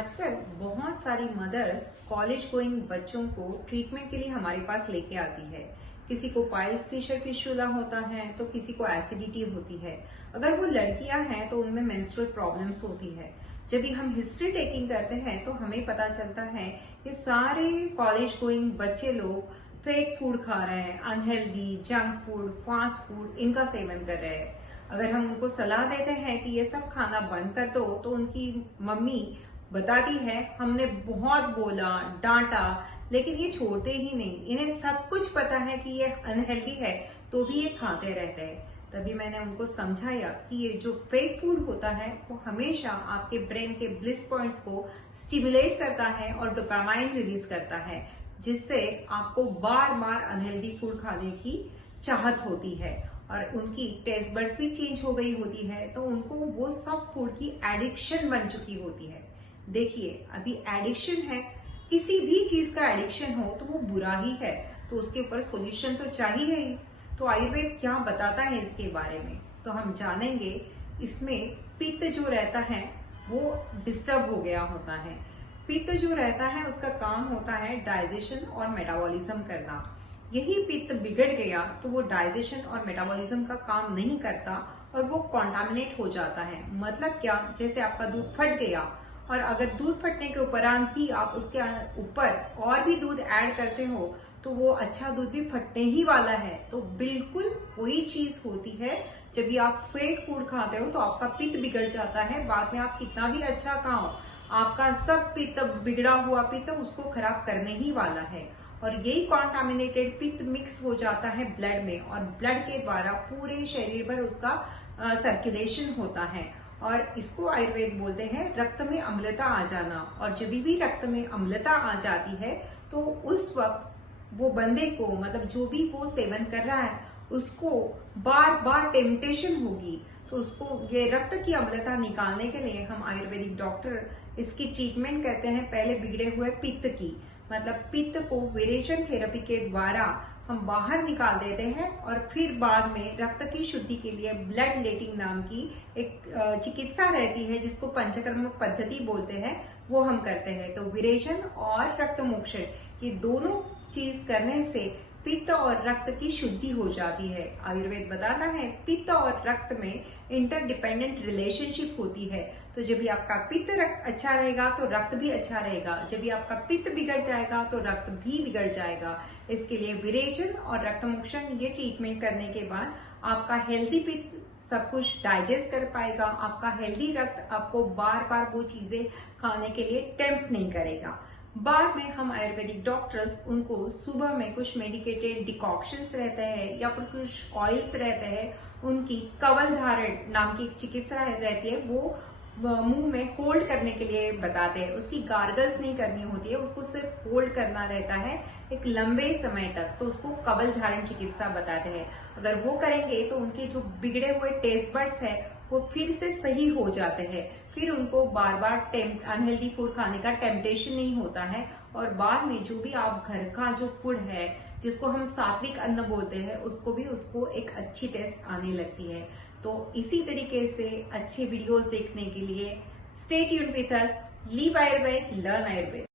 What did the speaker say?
आजकल बहुत सारी मदर्स कॉलेज गोइंग बच्चों को ट्रीटमेंट के लिए हमारे पास लेके आती है। किसी को पाइल्स फिशुला होता है तो किसी को एसिडिटी होती है। अगर वो लड़कियां हैं तो उनमें मेंस्ट्रुअल प्रॉब्लम्स होती है। जब भी हम हिस्ट्री टेकिंग करते हैं तो हमें पता चलता है कि सारे कॉलेज गोइंग बच्चे लोग फेक फूड खा रहे हैं, unhealthy junk food, fast food इनका सेवन कर रहे हैं। अगर हम उनको सलाह देते हैं कि ये सब खाना बंद कर दो तो उनकी मम्मी बताती है हमने बहुत बोला, डांटा, लेकिन ये छोड़ते ही नहीं। इन्हें सब कुछ पता है कि ये अनहेल्दी है तो भी ये खाते रहते हैं। तभी मैंने उनको समझाया कि ये जो फेक फूड होता है वो हमेशा आपके ब्रेन के ब्लिस पॉइंट्स को स्टिमुलेट करता है और डोपामाइन रिलीज करता है, जिससे आपको बार बार अनहेल्दी फूड खाने की चाहत होती है और उनकी टेस्ट बड्स भी चेंज हो गई होती है, तो उनको वो सब फूड की एडिक्शन बन चुकी होती है। देखिए, अभी एडिक्शन है, किसी भी चीज का एडिक्शन हो तो वो बुरा ही है, तो उसके ऊपर सॉल्यूशन तो चाहिए ही। तो आयुर्वेद क्या बताता है इसके बारे में, तो हम जानेंगे। इसमें पित्त जो रहता है वो डिस्टर्ब हो गया होता है। पित्त जो रहता है उसका काम होता है डाइजेशन और मेटाबॉलिज्म करना। यही पित्त बिगड़ गया तो वो डाइजेशन और मेटाबॉलिज्म का काम नहीं करता और वो कॉन्टामिनेट हो जाता है। मतलब क्या, जैसे आपका दूध फट गया और अगर दूध फटने के उपरांत भी आप उसके ऊपर और भी दूध ऐड करते हो तो वो अच्छा दूध भी फटने ही वाला है। तो बिल्कुल वही चीज होती है। जब भी आप फेक फूड खाते हो तो आपका पित्त बिगड़ जाता है। बाद में आप कितना भी अच्छा खाओ, आपका सब पित्त, बिगड़ा हुआ पित्त उसको खराब करने ही वाला है। और यही कॉन्टामिनेटेड पित्त मिक्स हो जाता है ब्लड में और ब्लड के द्वारा पूरे शरीर भर उसका सर्कुलेशन होता है और इसको आयुर्वेद बोलते हैं रक्त में अम्लता आ जाना। और जब भी रक्त में अम्लता आ जाती है तो उस वक्त वो बंदे को, मतलब जो भी वो सेवन कर रहा है, उसको बार बार टेम्पटेशन होगी। तो उसको ये रक्त की अम्लता निकालने के लिए हम आयुर्वेदिक डॉक्टर इसकी ट्रीटमेंट करते हैं पहले बिगड़े हुए पित्त की। मतलब पित्त को विरेचन थेरेपी के द्वारा हम बाहर निकाल देते हैं और फिर बाद में रक्त की शुद्धि के लिए ब्लड लेटिंग नाम की एक चिकित्सा रहती है जिसको पंचकर्म पद्धति बोलते हैं, वो हम करते हैं। तो विरेचन और रक्त मोक्षण ये दोनों चीज करने से पित्त और रक्त की शुद्धि हो जाती है। आयुर्वेद बताता है पित्त और रक्त में इंटरडिपेंडेंट रिलेशनशिप होती है। तो जब भी आपका पित्त रक्त अच्छा रहेगा तो रक्त भी अच्छा रहेगा, जब भी आपका पित्त बिगड़ जाएगा तो रक्त भी बिगड़ जाएगा। इसके लिए विरेचन और रक्त मोक्षण ये ट्रीटमेंट करने के बाद आपका हेल्दी पित्त सब कुछ डाइजेस्ट कर पाएगा। आपका हेल्दी रक्त आपको बार बार वो चीजें खाने के लिए टेम्प्ट नहीं करेगा। बाद में हम आयुर्वेदिक डॉक्टर्स उनको सुबह में कुछ मेडिकेटेड डिकॉक्शंस रहते हैं या फिर कुछ ऑयल्स रहते हैं, उनकी कवल धारण नाम की चिकित्सा रहती है, वो मुंह में होल्ड करने के लिए बताते हैं। उसकी गार्गल्स नहीं करनी होती है, उसको सिर्फ होल्ड करना रहता है एक लंबे समय तक, तो उसको कवल धारण चिकित्सा बताते हैं। अगर वो करेंगे तो उनके जो बिगड़े हुए टेस्ट बड्स है वो फिर से सही हो जाते हैं। फिर उनको बार बार अनहेल्दी फूड खाने का टेम्पटेशन नहीं होता है और बाद में जो भी आप घर का जो फूड है जिसको हम सात्विक अन्न बोलते हैं उसको एक अच्छी टेस्ट आने लगती है। तो इसी तरीके से अच्छे वीडियोस देखने के लिए stay tuned with us. Leave Ayurveda, learn Ayurveda.